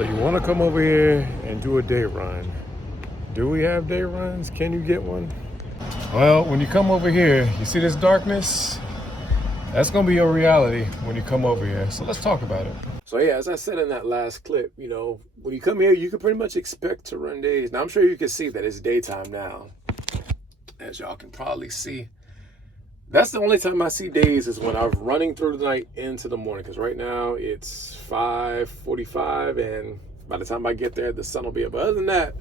So you want to come over here and do a day run. Do we have day runs? Can you get one? Well, when you come over here, you see this darkness? That's going to be your reality when you come over here. So let's talk about it. So yeah, as I said in that last clip, when you come here, you can pretty much expect to run days. Now, I'm sure you can see that it's daytime now. As y'all can probably see. That's the only time I see days is when I'm running through the night into the morning. Because right now it's 5:45, and by the time I get there, the sun will be up. But other than that,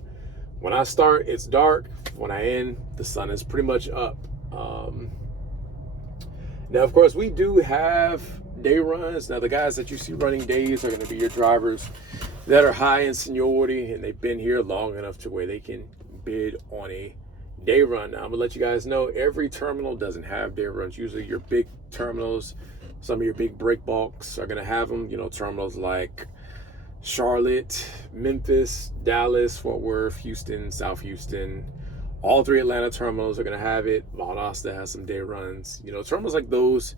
when I start, it's dark. When I end, the sun is pretty much up. Now, of course, we do have day runs. Now, the guys that you see running days are going to be your drivers that are high in seniority, and they've been here long enough to where they can bid on a day run. Now, I'm gonna let you guys know every terminal doesn't have day runs. Usually your big terminals, some of your big break bulks are gonna have them. Terminals like Charlotte, Memphis, Dallas, Fort Worth, Houston, South Houston. All three Atlanta terminals are gonna have it. Valdosta has some day runs. Terminals like those,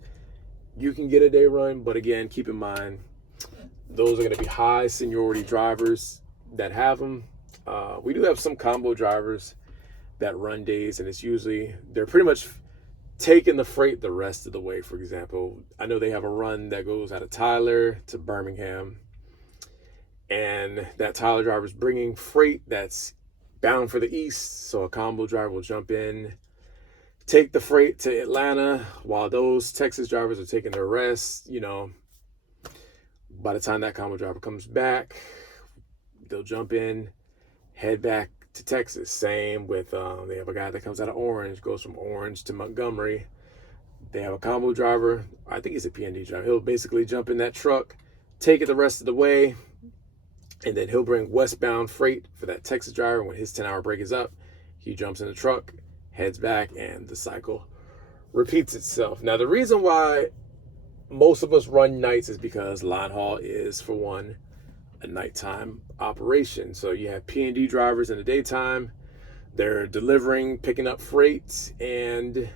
you can get a day run, but again, keep in mind, those are gonna be high seniority drivers that have them. We do have some combo drivers that run days, and they're pretty much taking the freight the rest of the way. For example, I know they have a run that goes out of Tyler to Birmingham, and that Tyler driver is bringing freight that's bound for the east, so a combo driver will jump in, take the freight to Atlanta while those Texas drivers are taking their rest. By the time that combo driver comes back, they'll jump in, head back to Texas. Same with they have a guy that comes out of Orange, goes from Orange to Montgomery. They have a combo driver, I think he's a PND driver. He'll basically jump in that truck, take it the rest of the way, and then he'll bring westbound freight for that Texas driver. When his 10-hour break is up, he jumps in the truck, heads back, and the cycle repeats itself. Now, the reason why most of us run nights is because line haul is, for one, a nighttime operation. So you have P&D drivers in the daytime. They're delivering, picking up freight, and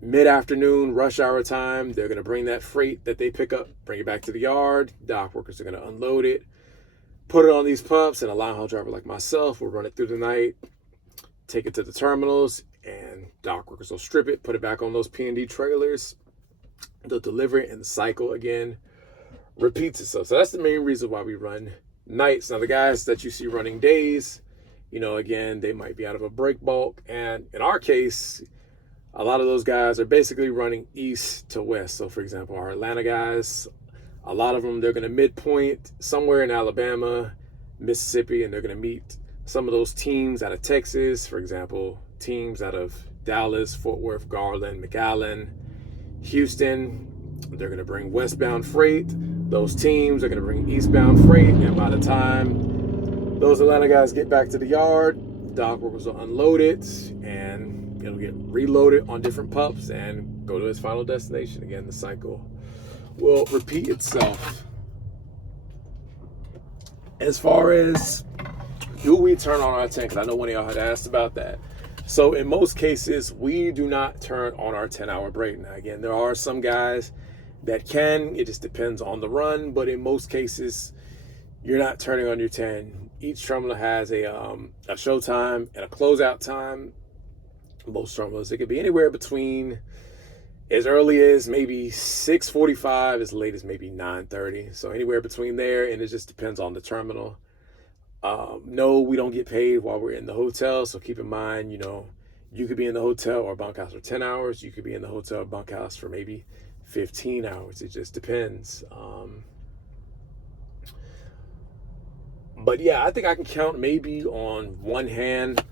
mid-afternoon, rush hour time, they're going to bring that freight that they pick up, bring it back to the yard. Dock workers are going to unload it, put it on these pups, and a line haul driver like myself will run it through the night, take it to the terminals, and dock workers will strip it, put it back on those P&D trailers. They'll deliver it, and the cycle again repeats itself. So that's the main reason why we run nights. Now, the guys that you see running days, again, they might be out of a break bulk. And in our case, a lot of those guys are basically running east to west. So, for example, our Atlanta guys, a lot of them, they're going to midpoint somewhere in Alabama, Mississippi, and they're going to meet some of those teams out of Texas. For example, teams out of Dallas, Fort Worth, Garland, McAllen, Houston. They're going to bring westbound freight. Those teams are going to bring eastbound freight. And by the time those Atlanta guys get back to the yard, dock workers will unload it, and it'll get reloaded on different pups and go to its final destination. Again, the cycle will repeat itself. As far as do we turn on our 10, because I know one of y'all had asked about that. So in most cases, we do not turn on our 10-hour break. Now, again, there are some guys that can. It just depends on the run. But in most cases, you're not turning on your 10. Each terminal has a show time and a closeout time. Most terminals, it could be anywhere between as early as maybe 6:45, as late as maybe 9:30. So anywhere between there, and it just depends on the terminal. No, we don't get paid while we're in the hotel. So keep in mind, you could be in the hotel or bunkhouse for 10 hours. You could be in the hotel or bunkhouse for maybe 15 hours. It just depends. But yeah, I think I can count maybe on one hand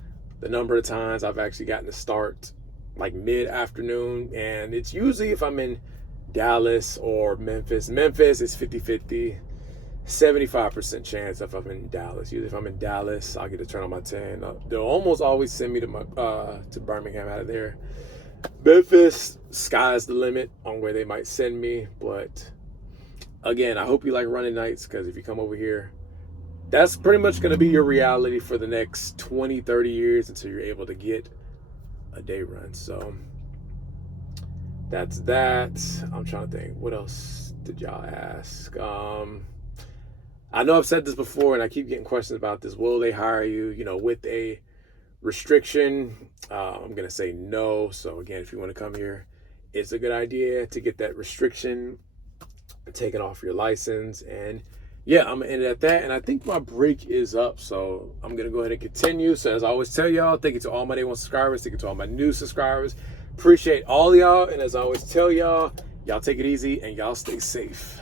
the number of times I've actually gotten to start like mid-afternoon. And it's usually if I'm in Dallas or Memphis. Memphis is 50-50. 75% chance if I'm in Dallas. Usually if I'm in Dallas, I'll get to turn on my 10. They'll almost always send me to Birmingham out of there. Memphis, sky's the limit on where they might send me. But again, I hope you like running nights, because if you come over here, that's pretty much going to be your reality for the next 20, 30 years until you're able to get a day run. So that's that. I'm trying to think. What else did y'all ask? I know I've said this before, and I keep getting questions about this. Will they hire you, with a restriction? I'm going to say no. So again, if you want to come here, it's a good idea to get that restriction taken off your license. And yeah, I'm going to end it at that. And I think my break is up. So I'm going to go ahead and continue. So as I always tell y'all, thank you to all my day one subscribers. Thank you to all my new subscribers. Appreciate all y'all. And as I always tell y'all, y'all take it easy and y'all stay safe.